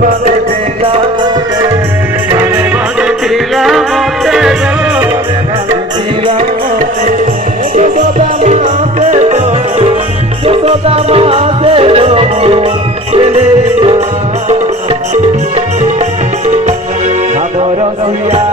বাঁধে বেলা বাঁধে ছিলা মতে গো ছিলা যশোদা মাতে তো যশোদা মাতে তো ছেলে ভাবর সিয়া